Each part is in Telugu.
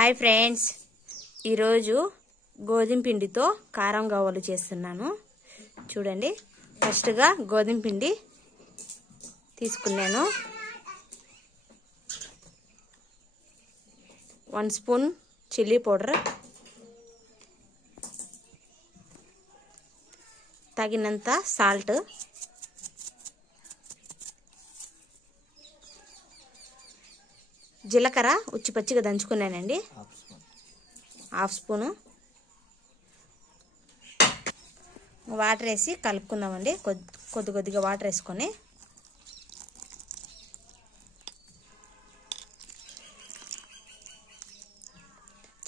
హాయ్ ఫ్రెండ్స్, ఈరోజు గోధుమ పిండితో కారం గవ్వలు చేస్తున్నాను. చూడండి, ఫస్ట్గా గోధుమ పిండి తీసుకున్నాను. 1 స్పూన్ చిల్లీ పౌడర్, తగినంత సాల్ట్, జీలకర్ర ఉచ్చి పచ్చిగా దంచుకున్నానండి, 1/2 స్పూను. వాటర్ వేసి కలుపుకుందామండి. కొద్దిగా వాటర్ వేసుకొని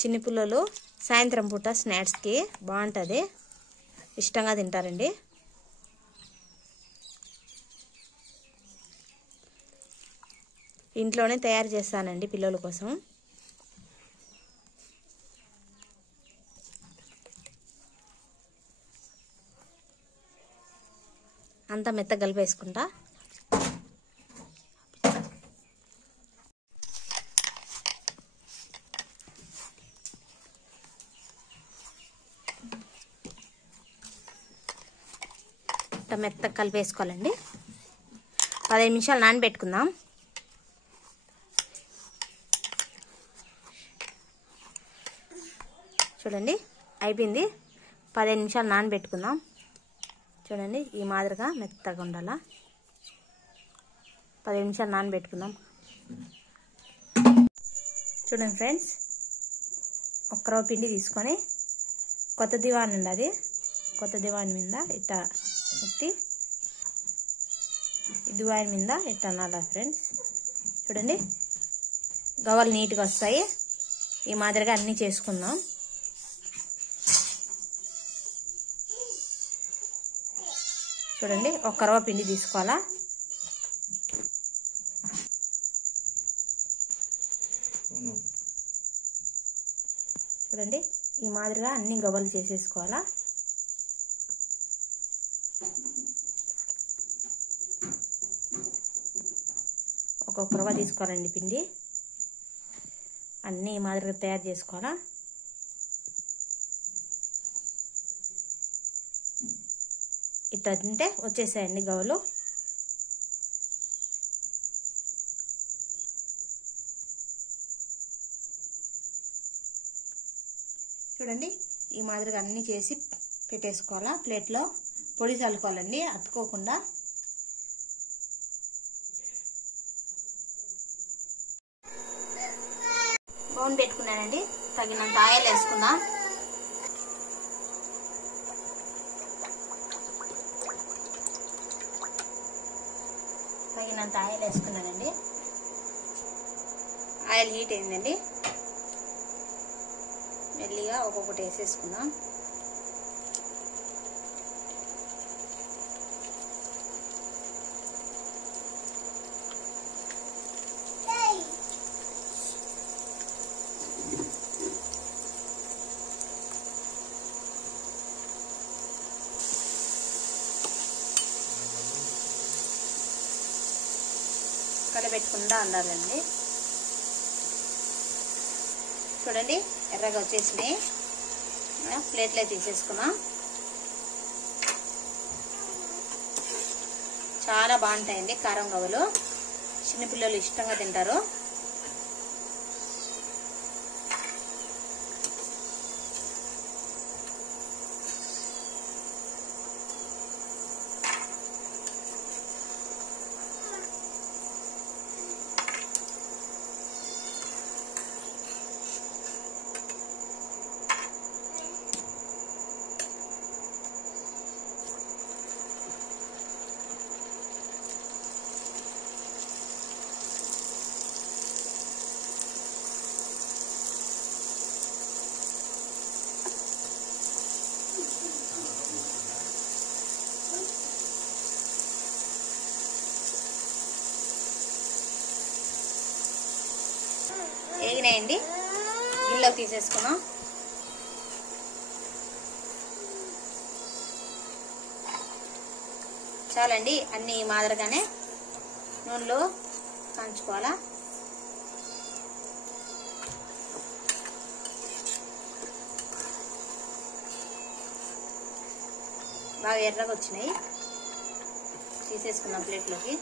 చిన్నపిల్లలు సాయంత్రం పూట స్నాక్స్కి బాగుంటుంది, ఇష్టంగా తింటారండి. ఇంట్లోనే తయారు చేస్తానండి పిల్లల కోసం. అంతా మెత్తగా కలిపేసుకుంటా. మెత్తగా కలిపేసుకోవాలండి. 15 నిమిషాలు నానబెట్టుకుందాం. చూడండి, అయిపోయింది. 15 నిమిషాలు నానబెట్టుకుందాం. చూడండి, ఈ మాదిరిగా మెత్తగా ఉండాలా. 15 నిమిషాలు నానబెట్టుకుందాం. చూడండి ఫ్రెండ్స్, 1 రవ్వ పిండి తీసుకొని కొత్త దివాన్ ఉంది, కొత్త దివాన్ మీద ఇట్లా ఎత్తి ఈ దివాన్ మీద ఇట్లా అనాలా ఫ్రెండ్స్. చూడండి, గవ్వలు నీట్గా వస్తాయి. ఈ మాదిరిగా అన్నీ చేసుకుందాం. చూడండి, 1 రవ్వ పిండి తీసుకోవాలా. చూడండి, ఈ మాదిరిగా అన్ని గవ్వలు చేసేసుకోవాలా. ఒక్కొక్క రవ్వ తీసుకోవాలండి పిండి. అన్నీ ఈ మాదిరిగా తయారు చేసుకోవాలా. ఇట్లా తింటే వచ్చేసాయండి గవ్వలు. చూడండి, ఈ మాదిరిగా అన్నీ చేసి పెట్టేసుకోవాలా. ప్లేట్లో పొడి చల్లుకోవాలండి, అతుక్కోకుండా. బౌన్ పెట్టుకున్నానండి, తగినంత ఆయిల్ వేసుకుందాం. తగినంత ఆయిల్ వేసుకున్నానండి. ఆయిల్ హీట్ అయిందండి. మెల్లిగా ఒక్కొక్కటి వేసేసుకుందాం. కలబెట్టకుండా ఉండాలండి. చూడండి, ఎర్రగా వచ్చేసినాయి. ప్లేట్లో తీసేసుకున్నాం. చాలా బాగుంటాయండి కారం గవ్వలు, చిన్నపిల్లలు ఇష్టంగా తింటారు. వేగినాయండి, గిన్నెలోకి తీసేసుకున్నాం. చాలండి, అన్ని మాదిరిగానే నూనెలో కాంచుకోవాలా. బాగా ఎర్రగా వచ్చినాయి. తీసేసుకుందాం ప్లేట్లోకి.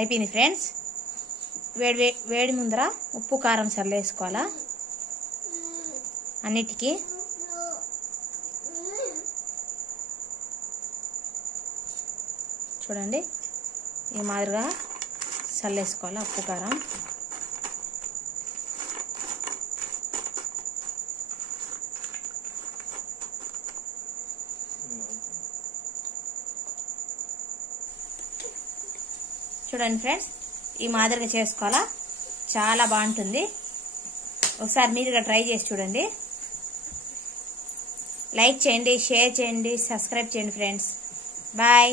అయిపోయింది ఫ్రెండ్స్. వేడి ముందర ఉప్పు కారం చల్లేసుకోవాలా అన్నిటికీ. చూడండి ఈ మాదిరిగా చల్లేసుకోవాలా ఉప్పు కారం. చూడండి ఫ్రెండ్స్, ఈ మాదిరిగా చేసుకోవాలా, చాలా బాగుంటుంది. ఒకసారి మీరుగా ట్రై చేసి చూడండి. లైక్ చేయండి, షేర్ చేయండి, సబ్స్క్రైబ్ చేయండి ఫ్రెండ్స్. బాయ్.